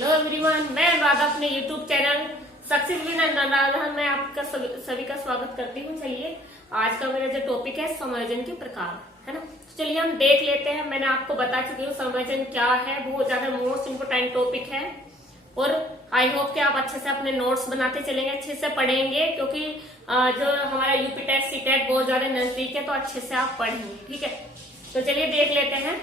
Hello everyone, मैं अनुराधा अपने YouTube channel success with Anuradha में आपका सभी का स्वागत करती हूँ। चलिए आज का मेरा जो टॉपिक है समायोजन के प्रकार, है ना। तो चलिए हम देख लेते हैं। मैंने आपको बता चुकी हूँ समायोजन क्या है, बहुत ज्यादा मोस्ट इम्पोर्टेंट टॉपिक है और आई होप कि आप अच्छे से अपने नोट्स बनाते चलेंगे, अच्छे से पढ़ेंगे, क्योंकि जो हमारा यूपी टेट सी टेट बहुत ज्यादा नजदीक है, तो अच्छे से आप पढ़ेंगे। ठीक है, तो चलिए देख लेते हैं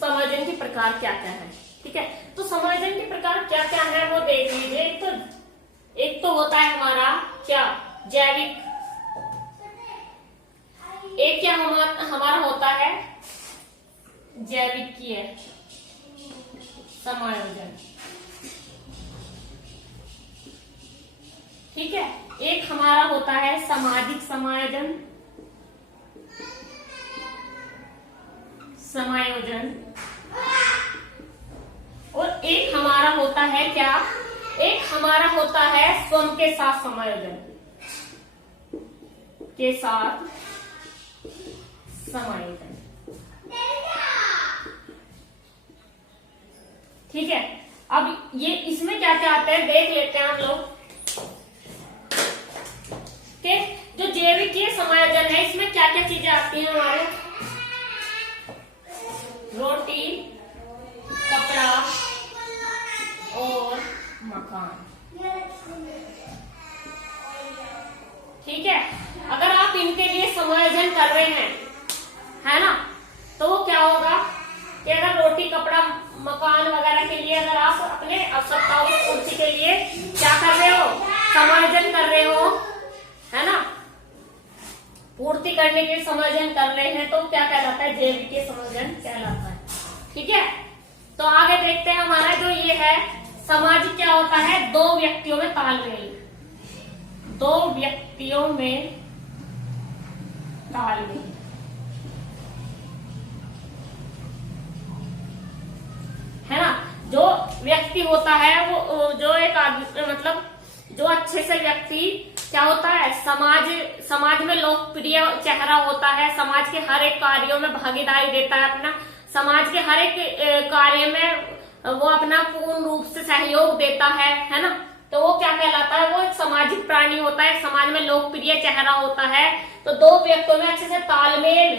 समायोजन के प्रकार क्या क्या है। ठीक है, तो समायोजन के प्रकार क्या क्या है वो देख लीजिए। एक तो होता है हमारा क्या, जैविक। एक क्या हमारा होता है जैविकीय समायोजन। ठीक है, एक हमारा होता है सामाजिक समायोजन। और एक हमारा होता है क्या, एक हमारा होता है स्वयं के साथ समायोजन के साथ समायोजन। ठीक है, अब ये इसमें क्या क्या आता है देख लेते हैं हम लोग के जो जैविकीय समायोजन है, इसमें क्या क्या चीजें आती हैं हमारे, रोटी, कपड़ा और मकान। ठीक है, अगर आप इनके लिए समायोजन कर रहे हैं, है ना, तो वो क्या होगा कि अगर रोटी, कपड़ा, मकान वगैरह के लिए अगर आप अपने आवश्यकताओं की पूर्ति के लिए क्या कर रहे हो, समायोजन कर रहे हो, है ना, पूर्ति करने के समायोजन कर रहे हैं, तो क्या कहलाता है, जैविकीय समायोजन कहलाता है। ठीक है, तो आगे देखते हैं हमारा जो ये है सामाजिक क्या होता है, दो व्यक्तियों में तालमेल। दो व्यक्तियों में तालमेल, है ना। जो व्यक्ति होता है वो जो एक आदमी, मतलब जो अच्छे से व्यक्ति क्या होता है, समाज में लोकप्रिय चेहरा होता है, समाज के हर एक कार्यों में भागीदारी देता है, अपना समाज के हर एक कार्य में वो अपना पूर्ण रूप से सहयोग देता है ना, तो वो क्या कहलाता है, वो एक सामाजिक प्राणी होता है, समाज में लोकप्रिय चेहरा होता है। तो दो व्यक्तियों में अच्छे से तालमेल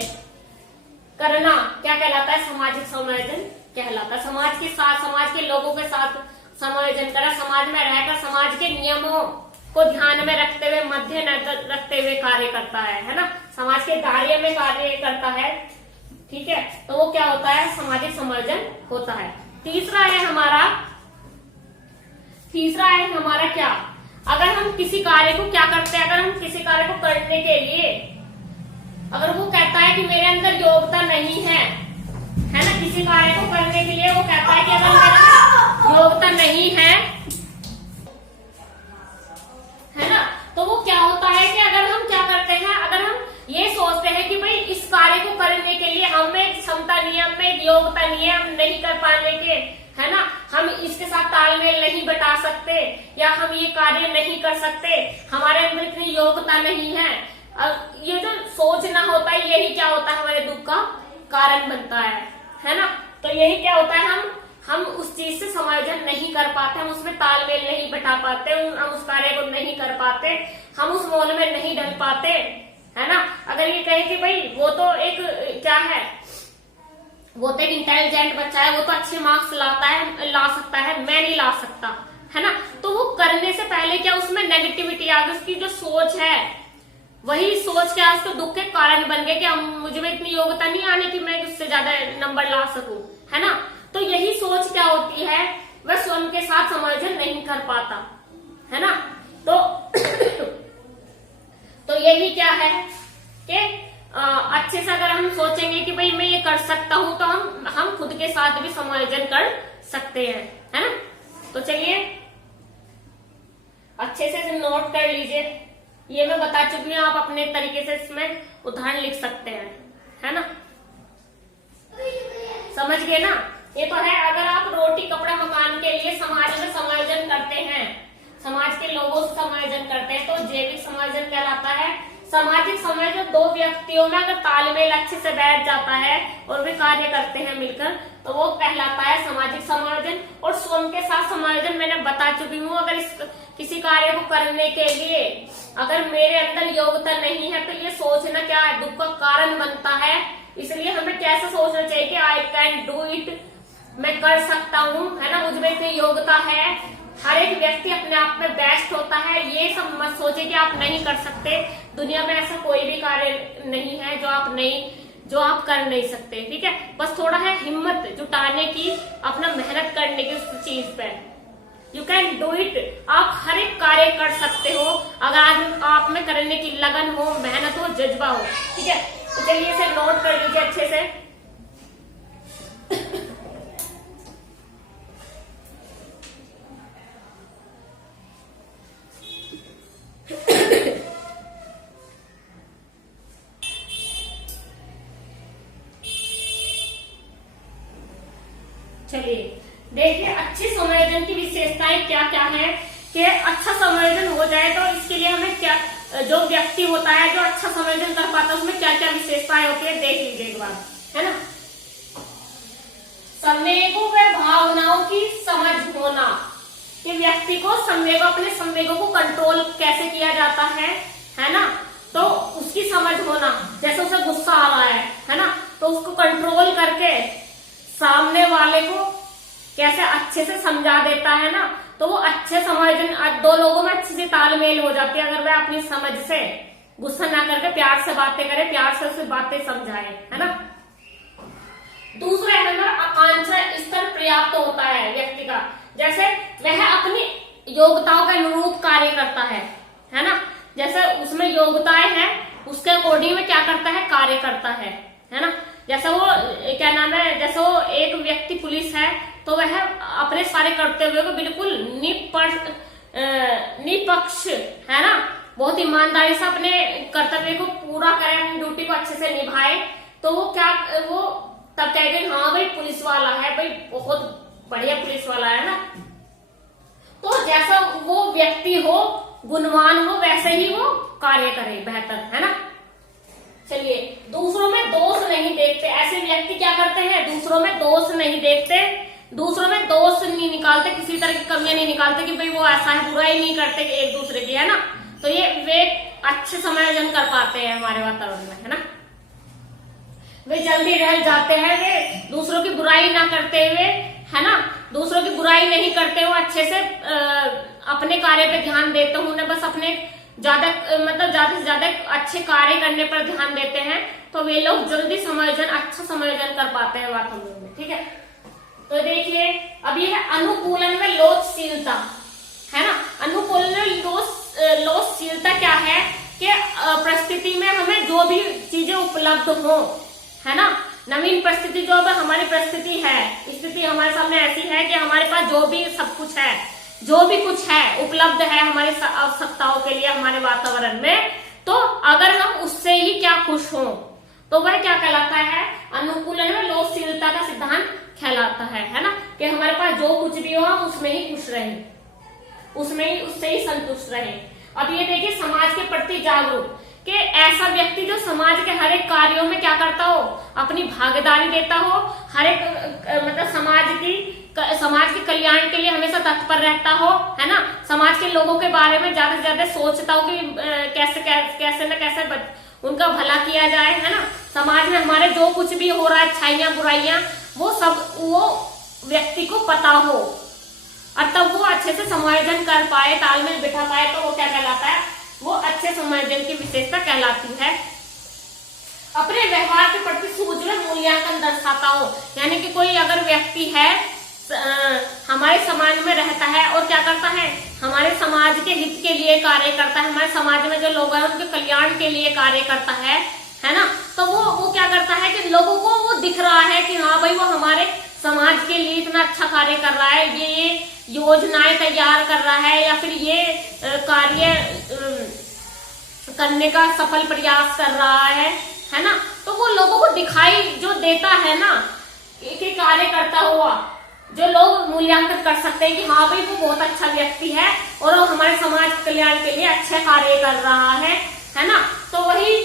करना क्या कहलाता है, सामाजिक समायोजन कहलाता है। समाज के साथ, समाज के लोगों के साथ समायोजन करा, समाज में रहकर समाज के नियमों को ध्यान में रखते हुए, मध्य नजर रखते हुए कार्य करता है ना, समाज के दायरे में कार्य करता है। ठीक है, तो वो क्या होता है, सामाजिक समायोजन होता है। तीसरा है हमारा क्या, अगर हम किसी कार्य को क्या करते हैं, अगर हम किसी कार्य को करने के लिए अगर वो कहता है कि मेरे अंदर योग्यता नहीं है ना, किसी कार्य को करने के लिए वो कहता है कि अगर मेरे योग्यता नहीं है ना, तो वो क्या होता है कि अगर हम क्या करते हैं, अगर हम ये सोचते हैं कि भाई इस कार्य को करने के लिए हमें क्षमता नियम में योग्यता नियम नहीं कर पाने के, है ना, हम इसके साथ तालमेल नहीं बैठा सकते, या हम ये कार्य नहीं कर सकते, हमारे अंदर इतनी योग्यता नहीं है, ये जो सोचना होता है, यही क्या होता है, हमारे दुख का कारण बनता है ना। तो यही क्या होता है, हम उस चीज से समायोजन नहीं कर पाते, हम उसमें तालमेल नहीं बैठा पाते, हम उस कार्य को नहीं कर पाते, हम उस मोल में नहीं डल पाते, है ना। अगर ये कहे कि भाई वो तो एक क्या है, वो तो एक इंटेलिजेंट बच्चा है, वो तो अच्छे मार्क्स ला सकता है, मैं नहीं ला सकता, है ना, तो वो करने से पहले क्या उसमें नेगेटिविटी आ गई, उसकी जो सोच है वही सोच क्या उसको दुख के कारण बन गए कि मुझे में इतनी योग्यता नहीं आने की मैं उससे ज्यादा नंबर ला सकूं, है ना। तो यही सोच क्या होती है, वह स्वयं के साथ समायोजन नहीं कर पाता, है ना। तो यही क्या है कि अच्छे से अगर हम सोचेंगे कि भाई मैं ये कर सकता हूं, तो हम खुद के साथ भी समायोजन कर सकते हैं, है ना। तो चलिए अच्छे से नोट कर लीजिए, ये मैं बता चुकी हूँ, आप अपने तरीके से इसमें उदाहरण लिख सकते हैं, है ना, समझ गए ना। ये तो है, अगर आप रोटी, कपड़ा, मकान के लिए समाज में समायोजन करते हैं, समाज के लोगों से समायोजन करते हैं, तो जैविक समायोजन कहलाता है। सामाजिक समाज में दो व्यक्तियों में अगर तालमेल अच्छे से बैठ जाता है और वे कार्य करते हैं मिलकर, तो वो कहलाता है सामाजिक समायोजन। और स्वयं के साथ समायोजन मैंने बता चुकी हूँ। अगर किसी कार्य को करने के लिए अगर मेरे अंदर योग्यता नहीं है तो ये सोचना क्या है, दुख का कारण बनता है। इसलिए हमें कैसे सोचना चाहिए कि आई कैन डू इट, मैं कर सकता हूँ, है ना, मुझमें इतनी योग्यता है। हर एक व्यक्ति अपने आप में बेस्ट होता है। ये सब मत सोचे कि आप नहीं कर सकते। दुनिया में ऐसा कोई भी कार्य नहीं है जो आप कर नहीं सकते। ठीक है, बस थोड़ा है हिम्मत जुटाने की, अपना मेहनत करने की उस चीज पे। यू कैन डू इट, आप हर एक कार्य कर सकते हो अगर आप में करने की लगन हो, मेहनत हो, जज्बा हो। ठीक है, तो चलिए इसे नोट कर लीजिए अच्छे से। चलिए देखिए अच्छे समायोजन की विशेषताएं क्या क्या है कि अच्छा समायोजन हो जाए तो इसके लिए हमें क्या, जो व्यक्ति होता है जो अच्छा समायोजन कर पाता है उसमें क्या क्या विशेषताएं होती है देख लीजिए एक बार, है ना। संवेगों व भावनाओं की समझ होना, कि व्यक्ति को अपने संवेगों को कंट्रोल कैसे किया जाता है ना, तो उसकी समझ होना। जैसे उसे गुस्सा आ रहा है ना, तो उसको कंट्रोल करके सामने वाले को कैसे अच्छे से समझा देता है ना, तो वो अच्छे समायोजन, दो लोगों में अच्छी सी तालमेल हो जाती है अगर वह अपनी समझ से गुस्सा ना करके प्यार से बातें करे, प्यार से उसे बातें समझाए, है ना। दूसरा है हमारा आकांक्षा स्तर पर्याप्त होता है व्यक्ति का, जैसे वह अपनी योग्यताओं के अनुरूप कार्य करता है ना। जैसे उसमें योग्यताएं हैं उसके अकॉर्डिंग में क्या करता है, कार्य करता है ना। जैसे वो क्या नाम है, जैसे वो एक व्यक्ति पुलिस है तो वह अपने सारे करते हुए को बिल्कुल निपक्ष, है ना, बहुत ईमानदारी से अपने कर्तव्य को पूरा करे, अपनी ड्यूटी को अच्छे से निभाए, तो वो तब कहेंगे हाँ भाई पुलिस वाला है, भाई बहुत बढ़िया पुलिस वाला है ना। तो जैसा वो व्यक्ति हो, गुणवान हो, वैसे ही वो कार्य करे बेहतर, है ना। चलिए दूसरों में दोष नहीं देखते, ऐसे व्यक्ति क्या करते हैं, दूसरों में दोष नहीं देखते, दूसरों में दोष नहीं निकालते, किसी तरह की कमियां नहीं निकालते कि भाई वो ऐसा है, बुराई नहीं करते एक दूसरे की, है ना। तो ये वे अच्छे समायोजन कर पाते हैं हमारे वातावरण में, है ना। वे जल्दी रह जाते हैं, वे दूसरों की बुराई ना करते हुए, है ना, दूसरों की बुराई नहीं करते हुए अच्छे से अपने कार्य पे ध्यान देते हैं, उन्हें बस अपने ज्यादा से ज्यादा अच्छे कार्य करने पर ध्यान देते हैं, तो वे लोग जल्दी अच्छा समायोजन कर पाते हैं वातावरण में। ठीक है, तो देखिए अब ये है अनुकूलन में लोचशीलता, है ना। अनुकूलन में लोचशीलता क्या है कि परिस्थिति में हमें जो भी चीजें उपलब्ध हो, है ना, नवीन परिस्थिति जो हमारी परिस्थिति है, स्थिति हमारे सामने ऐसी है कि हमारे पास जो भी सब कुछ है, जो भी कुछ है उपलब्ध है हमारी आवश्यकताओं के लिए हमारे वातावरण में, तो अगर हम उससे ही क्या खुश हों तो वह क्या कहलाता है, अनुकूलन में लोचशीलता का सिद्धांत कहलाता है ना, कि हमारे पास जो कुछ भी हो हम उसमें ही खुश रहें, उससे ही संतुष्ट रहें। अब ये देखिए समाज के प्रति जागरूक, कि ऐसा व्यक्ति जो समाज के हर एक कार्यों में क्या करता हो, अपनी भागीदारी देता हो, हर एक समाज के कल्याण के लिए हमेशा तत्पर रहता हो, है ना, समाज के लोगों के बारे में ज्यादा से ज्यादा सोचता हो कि कैसे न कैसे उनका भला किया जाए, है ना। समाज में हमारे जो कुछ भी हो रहा है, अच्छाइयां बुराइयां, वो व्यक्ति को पता हो, और तब वो अच्छे से समायोजन कर पाए, तालमेल बिठा पाए, तो वो क्या कहलाता है, वो अच्छे समायोजन की विशेषता कहलाती है। अपने व्यवहार के प्रति सूझबूझ मूल्यांकन दर्शाता हो, यानी कि कोई अगर व्यक्ति है हमारे समाज में रहता है और क्या करता है, हमारे समाज के हित के लिए कार्य करता है, हमारे समाज में जो लोग हैं उनके कल्याण के लिए कार्य करता है ना, तो वो क्या करता है कि लोगों को वो दिख रहा है कि हाँ भाई वो हमारे समाज के लिए इतना अच्छा कार्य कर रहा है, ये योजनाएं तैयार कर रहा है, या फिर ये कार्य करने का सफल प्रयास कर रहा है ना, तो वो लोगों को दिखाई जो देता है ना, कि कार्य करता हुआ, जो लोग मूल्यांकन कर सकते हैं कि हाँ भाई वो बहुत अच्छा व्यक्ति है और वो हमारे समाज कल्याण के लिए अच्छे कार्य कर रहा है है ना। तो वही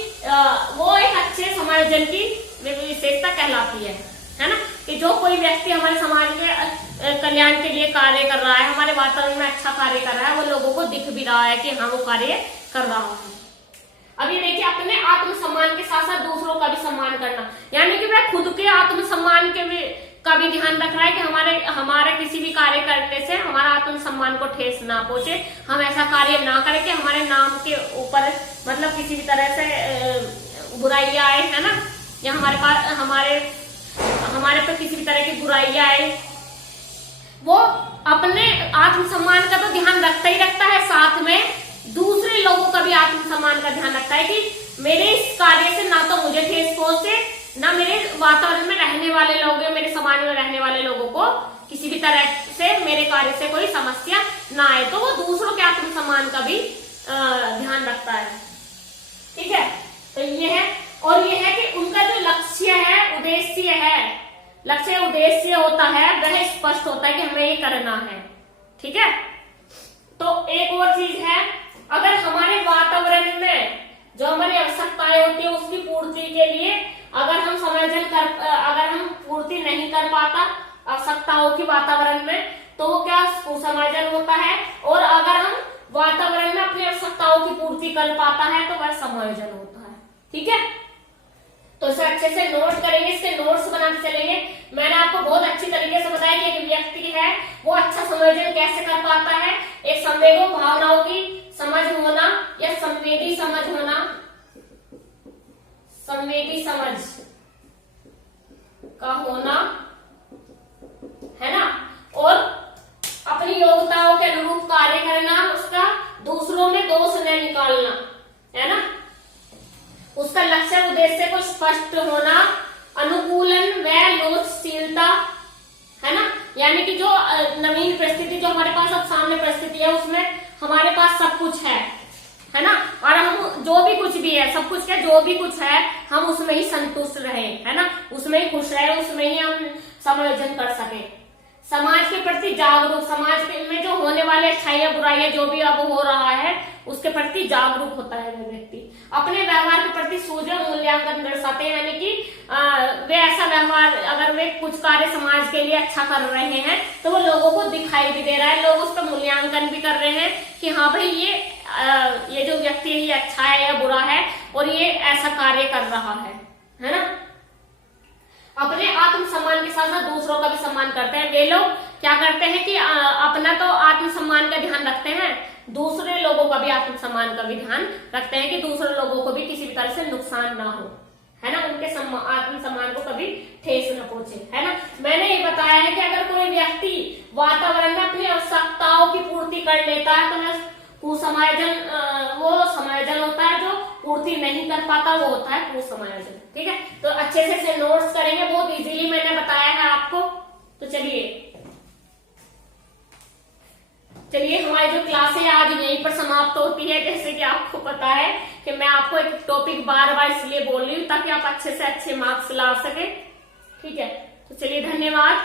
वो एक अच्छे समायोजन की विशेषता कहलाती है ना, कि जो कोई व्यक्ति हमारे समाज के कल्याण के लिए कार्य कर रहा है, हमारे वातावरण में अच्छा कार्य कर रहा है, वो लोगों को दिख भी रहा है कि हाँ वो कार्य कर रहा है। अब ये देखिए, अपने आत्मसम्मान के साथ साथ दूसरों का भी सम्मान करना, यानी कि वह खुद के आत्मसम्मान का भी ध्यान रख रहा है कि हमारे किसी भी कार्य करने से हमारा आत्मसम्मान को ठेस ना पहुंचे, हम ऐसा कार्य ना करें कि हमारे नाम के ऊपर मतलब किसी भी तरह से बुराइयां आए, है ना, या हमारे पास हमारे पर किसी भी तरह की बुराइयां आए। वो अपने आत्मसम्मान का तो ध्यान रखता ही रखता है, साथ में दूसरे लोगों का भी आत्मसम्मान का ध्यान रखता है कि मेरे इस कार्य से ना तो मुझे ठेस पहुंचे, ना मेरे वातावरण में रहने वाले लोग, मेरे समाज में रहने वाले लोगों को किसी भी तरह से मेरे कार्य से कोई समस्या ना आए। तो वो दूसरों के आत्मसम्मान का भी ध्यान रखता है। ठीक है, तो ये है। और ये है कि उनका जो लक्ष्य है, उद्देश्य है, लक्ष्य उद्देश्य होता है, वह स्पष्ट होता है कि हमें ये करना है। ठीक है, तो एक और चीज है, अगर हमारे वातावरण में जो हमारी आवश्यकताएं होती है उसकी पूर्ति के लिए अगर हम अगर हम पूर्ति नहीं कर पाता आवश्यकताओं की वातावरण में, तो वो क्या कुसमायोजन होता है। और अगर हम वातावरण में अपनी आवश्यकताओं की पूर्ति कर पाता है तो वह समायोजन होता है। ठीक है, तो इसे अच्छे से नोट करेंगे, इसके नोट्स बनाते चलेंगे। मैंने आपको बहुत अच्छी तरीके से बताया कि एक व्यक्ति है वो अच्छा समायोजन कैसे कर पाता है। एक संवेगों भावनाओं की समझ होना या संवेदी समझ होना, संवेदी समझ का होना, है ना, और अपनी योग्यताओं के अनुरूप कार्य करना, उसका दूसरों में दोष न निकालना, है ना, उसका लक्ष्य उद्देश्य को स्पष्ट होना, अनुकूलन व लोचशीलता, है ना, यानी कि जो नवीन परिस्थिति जो हमारे पास अब सामने परिस्थिति है उसमें हमारे पास सब कुछ है ना, और हम जो भी कुछ भी है, सब कुछ क्या, जो भी कुछ है हम उसमें ही संतुष्ट रहे, है ना, उसमें ही खुश रहे, उसमें ही हम समायोजन कर सके। समाज के प्रति जागरूक, समाज में जो होने वाले अच्छाइयां बुराइयां जो भी अब हो रहा है उसके प्रति जागरूक होता है वह व्यक्ति। अपने व्यवहार के प्रति सूझबूझ मूल्यांकन दर्शाते हैं, यानी कि वे ऐसा व्यवहार, अगर वे कुछ कार्य समाज के लिए अच्छा कर रहे हैं तो वो लोगों को दिखाई भी दे रहा है, लोग उसका मूल्यांकन भी कर रहे हैं कि हाँ भाई ये जो व्यक्ति है ये अच्छा है या बुरा है और ये ऐसा कार्य कर रहा है ना। अपने आत्मसम्मान के साथ साथ दूसरों का भी सम्मान करते हैं। वे लोग क्या करते हैं कि अपना तो आत्मसम्मान का ध्यान रखते हैं, दूसरे लोगों का भी आत्मसम्मान का भी ध्यान रखते हैं कि दूसरे लोगों को भी किसी भी तरह से नुकसान ना हो, है ना, उनके आत्मसम्मान को कभी ठेस न पहुंचे, है ना। मैंने ये बताया है कि अगर कोई व्यक्ति वातावरण में अपनी आवश्यकताओं की पूर्ति कर लेता है तो कुसमायोजन, वो समायोजन होता है, जो पूर्ति नहीं कर पाता वो होता है कुसमायोजन। ठीक है, तो अच्छे से नोट्स करेंगे, बहुत इजीली मैंने बताया है आपको। तो चलिए हमारी जो क्लास है आज यहीं पर समाप्त होती है। जैसे कि आपको पता है कि मैं आपको एक टॉपिक बार बार इसलिए बोल रही हूँ ताकि आप अच्छे से अच्छे मार्क्स ला सके। ठीक है, तो चलिए धन्यवाद।